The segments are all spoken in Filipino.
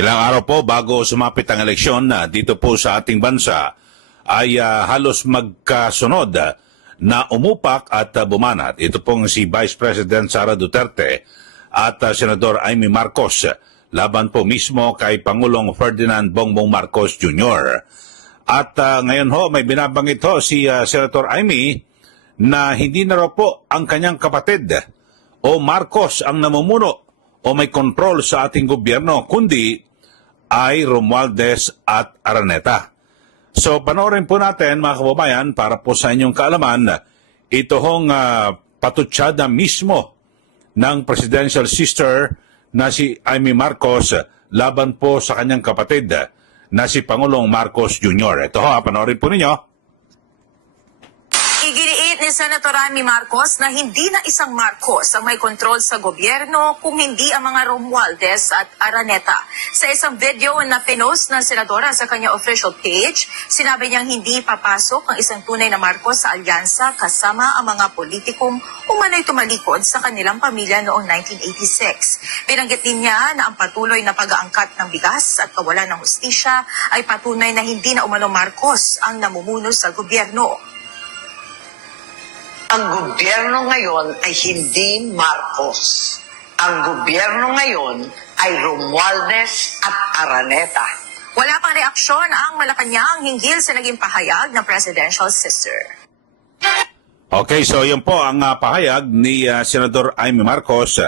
Ilang araw po bago sumapit ang eleksyon dito po sa ating bansa ay halos magkasunod na umupak at bumanat. Ito pong si Vice President Sara Duterte at Senador Amy Marcos laban po mismo kay Pangulong Ferdinand Bongbong Marcos Jr. At ngayon ho may binabanggit ho si Senator Amy na hindi na raw po ang kanyang kapatid o Marcos ang namumuno o may control sa ating gobyerno, kundi ay Romualdez at Araneta. So panoorin po natin mga kababayan para po sa inyong kaalaman, ito hong patutsada mismo ng presidential sister na si Amy Marcos laban po sa kanyang kapatid na si Pangulong Marcos Jr. Ito ho, panoorin po ninyo. Iginiit ni Senator Amy Marcos na hindi na isang Marcos ang may kontrol sa gobyerno kung hindi ang mga Romualdez at Araneta. Sa isang video na pinost ng senadora sa kanya official page, sinabi niyang hindi papasok ang isang tunay na Marcos sa alyansa kasama ang mga politikong umanay tumalikod sa kanilang pamilya noong 1986. Binanggit din niya na ang patuloy na pag-aangkat ng bigas at kawalan ng hustisya ay patunay na hindi na umano Marcos ang namumuno sa gobyerno. Ang gobyerno ngayon ay hindi Marcos. Ang gobyerno ngayon ay Romualdez at Araneta. Wala pang reaksyon ang Malacanang hinggil sa naging pahayag ng presidential sister. Okay, so yun po ang pahayag ni Senador Amy Marcos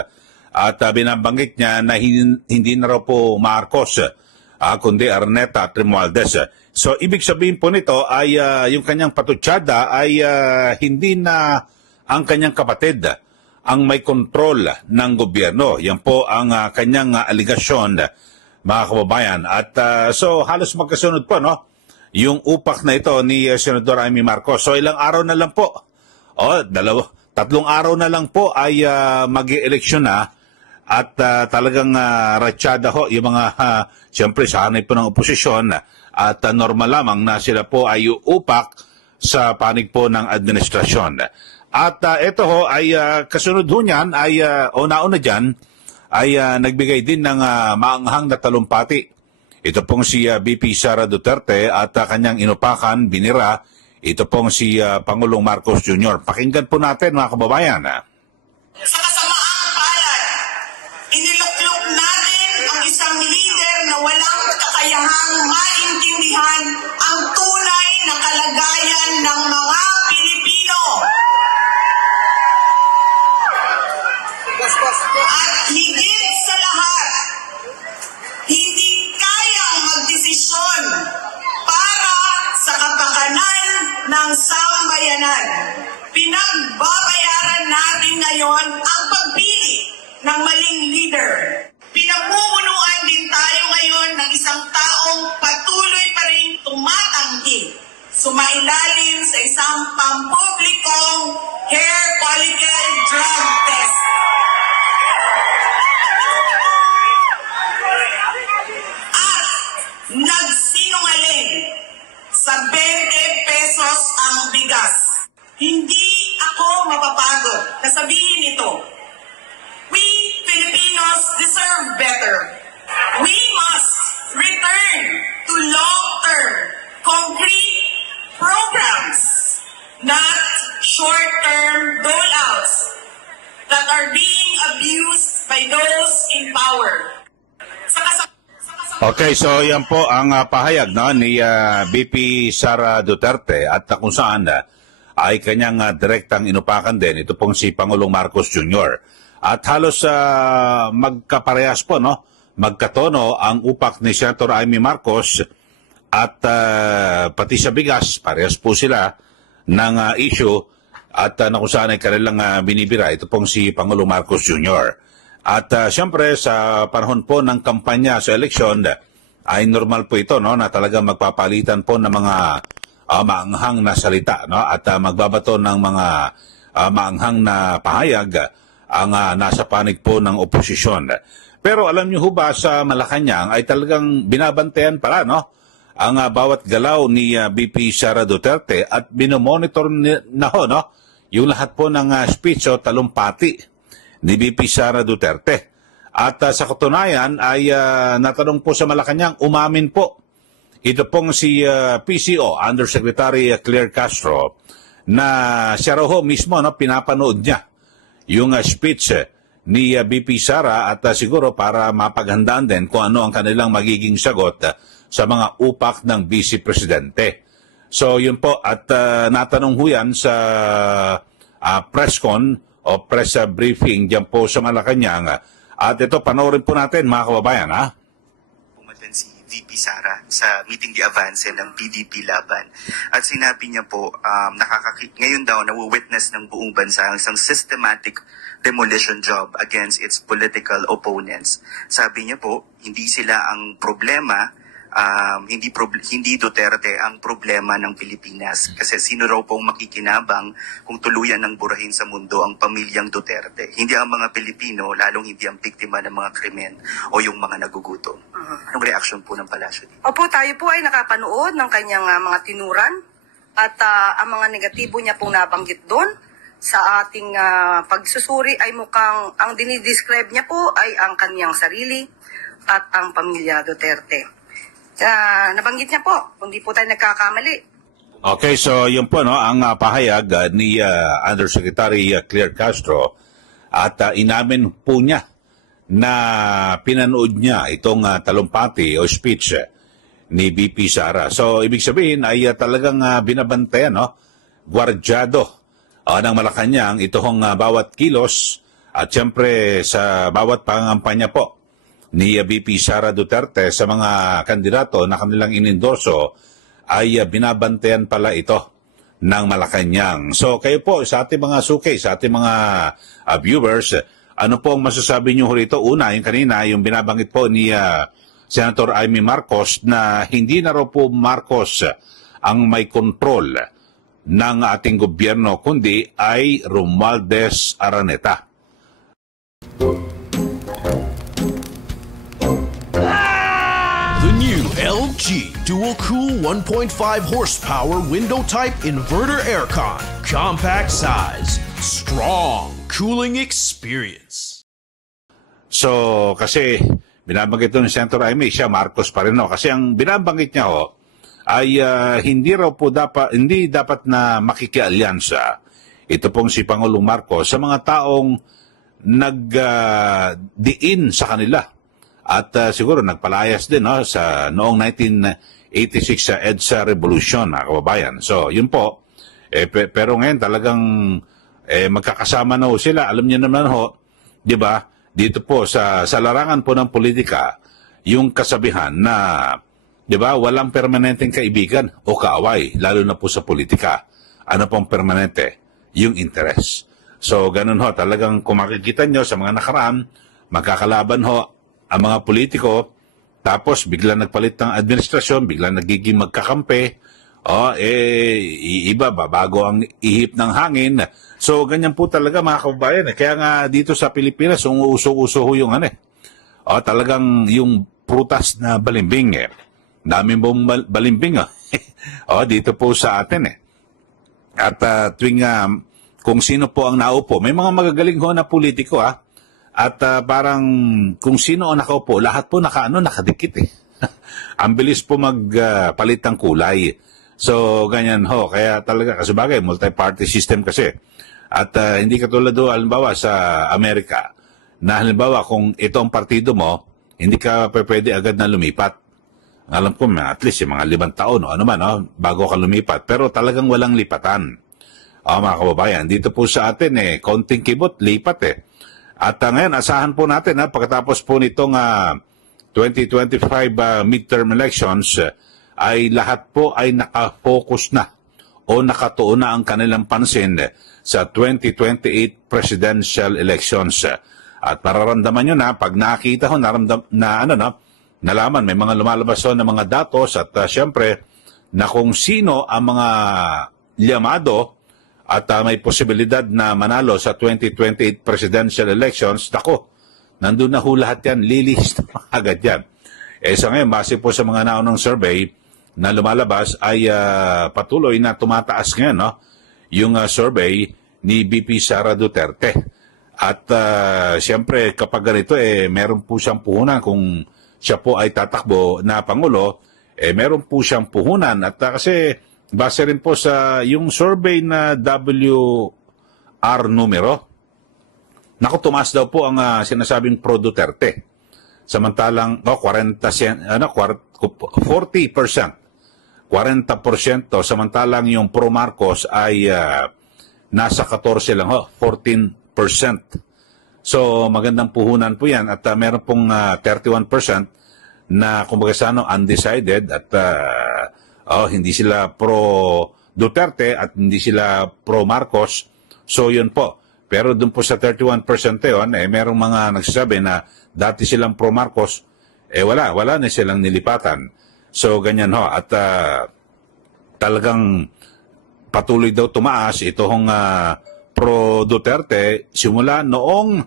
at binabanggit niya na hindi na raw po Marcos kundi Araneta at Romualdez. So, ibig sabihin po nito ay yung kanyang patutsada ay hindi na ang kanyang kapatid ang may kontrol ng gobyerno. Yan po ang kanyang aligasyon, mga kababayan. At so, halos magkasunod po, no? Yung upak na ito ni Senador Amy Marcos. So, ilang araw na lang po. Tatlong araw na lang po ay mag-i-eleksyon na. At talagang ratsyada ho yung mga, siyempre, sanay po ng oposisyon at normal lamang na sila po ay upak sa panig po ng administrasyon. At ito ho ay kasunod ho niyan ay una-una dyan ay nagbigay din ng maanghang na talumpati. Ito pong si VP Sara Duterte at kanyang inupakan, binira, ito pong si Pangulong Marcos Jr. Pakinggan po natin mga kababayan. Sa kasamaang palad, iniluklok natin ang isang leader na walang kakayahang maintindihan ang tunay na kalagayan ng mga Pilipino. At higit sa lahat, hindi kayang magdesisyon para sa kapakanan ng sambayanan. Pinagbabayaran natin ngayon ang pagpili ng maling leader. Pinamumunuan din tayo ngayon ng isang taong patuloy pa rin tumatanggi, sumailalim sa isang pampublikong hair follicle drug test. At nagsinungaling sa 20 pesos ang bigas. Hindi ako mapapagod na sabihin ito. We Filipinos deserve better. We must return to long-term, concrete programs, not short-term dole-outs that are being abused by those in power. Okay, so yan po ang pahayag ni VP Sara Duterte at kung saan ay kanyang direktang inupakan din. Ito pong si Pangulong Marcos Jr. At halos magkaparehas po, no? Magkatono ang upak ni Senator Amy Marcos at pati sa bigas, parehas po sila ng issue at kung saan ay kanilang binibira. Ito pong si Pangulong Marcos Jr. At siyempre sa panahon po ng kampanya sa eleksyon ay normal po ito, no? Na talagang magpapalitan po ng mga maanghang na salita, no? At magbabato ng mga maanghang na pahayag ang nasa panig po ng oposisyon. Pero alam niyo ho ba sa Malacanang ay talagang binabantayan pala, no? Ang bawat galaw ni VP Sara Duterte at binomonitor na ho, no? Yung lahat po ng speech o talumpati ni VP Sara Duterte. At sa katunayan ay natanong po sa Malacanang, umamin po ito pong si PCO, Undersecretary Claire Castro, na siya raw mismo pinapanood niya yung speech ni BP Sara at siguro para mapaghandaan din kung ano ang kanilang magiging sagot sa mga upak ng Vice Presidente. So yun po, at natanong ho yan sa press con o press briefing dyan po sa Malacanang. At ito, panoorin po natin mga kababayan, ha? Pumunta si VP Sara sa meeting di avance ng PDP laban. At sinabi niya po, ngayon daw nawu-witness ng buong bansa ang isang systematic demolition job against its political opponents. Sabi niya po, hindi sila ang problema, hindi Duterte ang problema ng Pilipinas. Kasi sino raw pong makikinabang kung tuluyan ng burahin sa mundo ang pamilyang Duterte? Hindi ang mga Pilipino, lalong hindi ang biktima ng mga krimen o yung mga nagugutom. Anong reaction po ng palasyo dito? Opo, tayo po ay nakapanood ng kanyang mga tinuran at ang mga negatibo niya pong nabanggit doon sa ating pagsusuri ay mukhang ang dinidescribe niya po ay ang kanyang sarili at ang pamilya Duterte. Nabanggit niya po, kung di po tayo nagkakamali. Okay, so yun po ang pahayag ni Undersecretary Claire Castro at inamin po niya na pinanood niya itong talumpati o speech ni BP Sara. So ibig sabihin ay talagang binabantayan, gwardyado ng Malacanang itong bawat kilos at siyempre sa bawat pangangampanya po ni BP Sara Duterte sa mga kandidato na kanilang inendorso ay binabantayan pala ito ng Malacanang. So kayo po sa ating mga suki, sa ating mga viewers, ano po ang masasabi niyo rito? Una, yung kanina, yung binabanggit po ni Senator Amy Marcos na hindi na raw po Marcos ang may kontrol ng ating gobyerno, kundi ay Romualdez Araneta. The new LG Dual Cool 1.5 horsepower window type inverter aircon. Compact size, strong cooling experience. So, kasi binabanggit ito ni Senator Amy, siya Marcos pa rin. Kasi ang binabanggit niya ay hindi dapat na makikialyansa ito pong si Pangulong Marcos sa mga taong nagdiin sa kanila at siguro nagpalayas din sa noong 1986 sa EDSA Revolution, mga kababayan. So yun po, pero ngayon talagang magkakasama na sila. Alam niyo naman di ba, dito po sa larangan po ng politika, yung kasabihan na di ba, walang permanenteng kaibigan o kaaway, lalo na po sa politika. Ano pong permanente? Yung interes. So, ganun talagang kung makikita nyo sa mga nakaraan, magkakalaban ang mga politiko, tapos bigla nagpalit ng administrasyon, bigla nagiging magkakampi, iba ba, bago ang ihip ng hangin. So, ganyan po talaga mga kababayan. Kaya nga dito sa Pilipinas, uso-uso yung talagang yung prutas na balimbing Daming pong balimbing dito po sa atin At tuwing kung sino po ang naupo, may mga magagaling na politiko at parang kung sino ang nakaupo, lahat po nakadikit Ang bilis po magpalit ng kulay. So ganyan kaya talaga kasi bagay multi-party system kasi. At hindi katulad halimbawa sa Amerika na halimbawa kung ito ang partido mo, hindi ka pwede agad na lumipat. Alam ko, at least yung mga 5 taon bago ka lumipat. Pero talagang walang lipatan. Mga kababayan, dito po sa atin, konting kibot, lipat At ngayon, asahan po natin, pagkatapos po nitong 2025 midterm elections, ay lahat po ay nakafocus na o nakatuon na ang kanilang pansin sa 2028 presidential elections. At mararamdaman nyo pag nakita nalaman, may mga lumalabas na mga datos at syempre na kung sino ang mga llamado at may posibilidad na manalo sa 2028 presidential elections, nandun na lahat yan, lilis na agad yan. Sa ngayon, base po sa mga naunang survey na lumalabas ay patuloy na tumataas ngayon yung survey ni BP Sara Duterte. At siyempre kapag ganito, meron po siyang puhunan kung siya po ay tatakbo na Pangulo, meron po siyang puhunan. At kasi base rin po sa yung survey na WR numero, naku, tumaas daw po ang sinasabing pro Duterte. Samantalang 40%, 40%, samantalang yung pro Marcos ay nasa 14 lang, 14%. So magandang puhunan po yan at meron pong 31% na kumbaga sa undecided at hindi sila pro Duterte at hindi sila pro Marcos. So yun po. Pero dun po sa 31% yun, merong mga nagsasabi na dati silang pro Marcos, wala na silang nilipatan. So ganyan ho. At talagang patuloy daw tumaas itong pro Duterte simula noong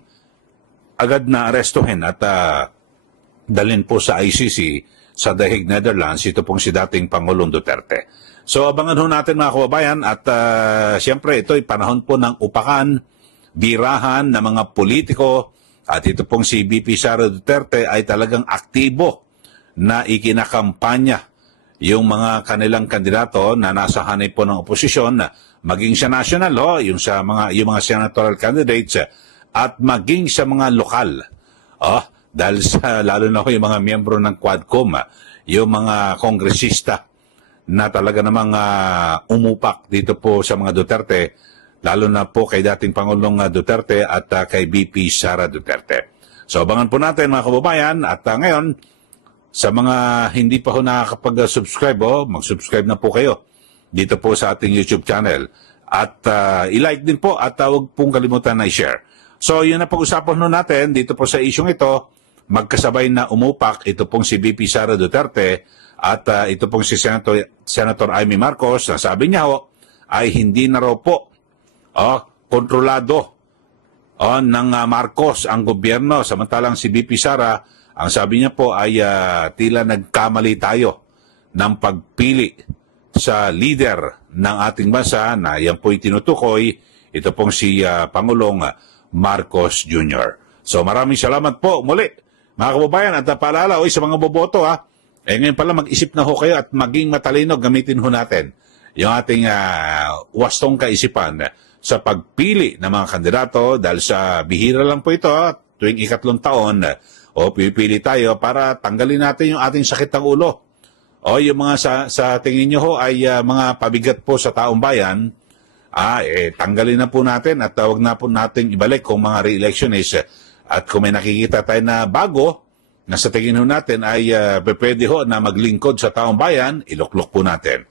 agad na arestuhin at dalhin po sa ICC sa The Hague, Netherlands, ito pong si dating Pangulong Duterte. So abangan ho natin mga kababayan at siyempre ito'y panahon po ng upakan, birahan ng mga politiko at ito pong si VP Sara Duterte ay talagang aktibo na ikinakampanya yung mga kanilang kandidato na nasa hanay po ng oposisyon, maging sa national yung mga senatorial candidates at maging sa mga lokal. Dahil sa lalo na yung mga miyembro ng Quadcom, yung mga kongresista na talaga namang umupak dito po sa mga Duterte, lalo na po kay dating Pangulong Duterte at kay VP Sara Duterte. So abangan po natin mga kababayan at ngayon, sa mga hindi pa ho nakakapag-subscribe, mag-subscribe na po kayo dito po sa ating YouTube channel. At i-like din po at huwag pong kalimutan na i-share. So yun na pag-usapan ho natin dito po sa isyong ito, magkasabay na umupak ito pong si VP Sara Duterte at ito pong si Senator Amy Marcos na sabi niya ho ay hindi na raw po kontrolado ng Marcos ang gobyerno. Samantalang si VP Sara, ang sabi niya po ay tila nagkamali tayo ng pagpili sa leader ng ating bansa na yan po'y tinutukoy, ito pong si Pangulong Marcos Jr. So maraming salamat po muli mga kababayan at paalala sa mga boboto ngayon pala mag-isip na ho kayo at maging matalino, gamitin ho natin yung ating wastong kaisipan sa pagpili ng mga kandidato dahil sa bihira lang po ito tuwing 3 taon pipili tayo para tanggalin natin yung ating sakit ng ulo yung mga sa tingin nyo ho ay mga pabigat po sa taong bayan tanggalin na po natin at huwag na po natin ibalik kung mga re-election at kung may nakikita tayo na bago na sa tingin ho natin ay pwede ho na maglingkod sa taong bayan, iluklok po natin.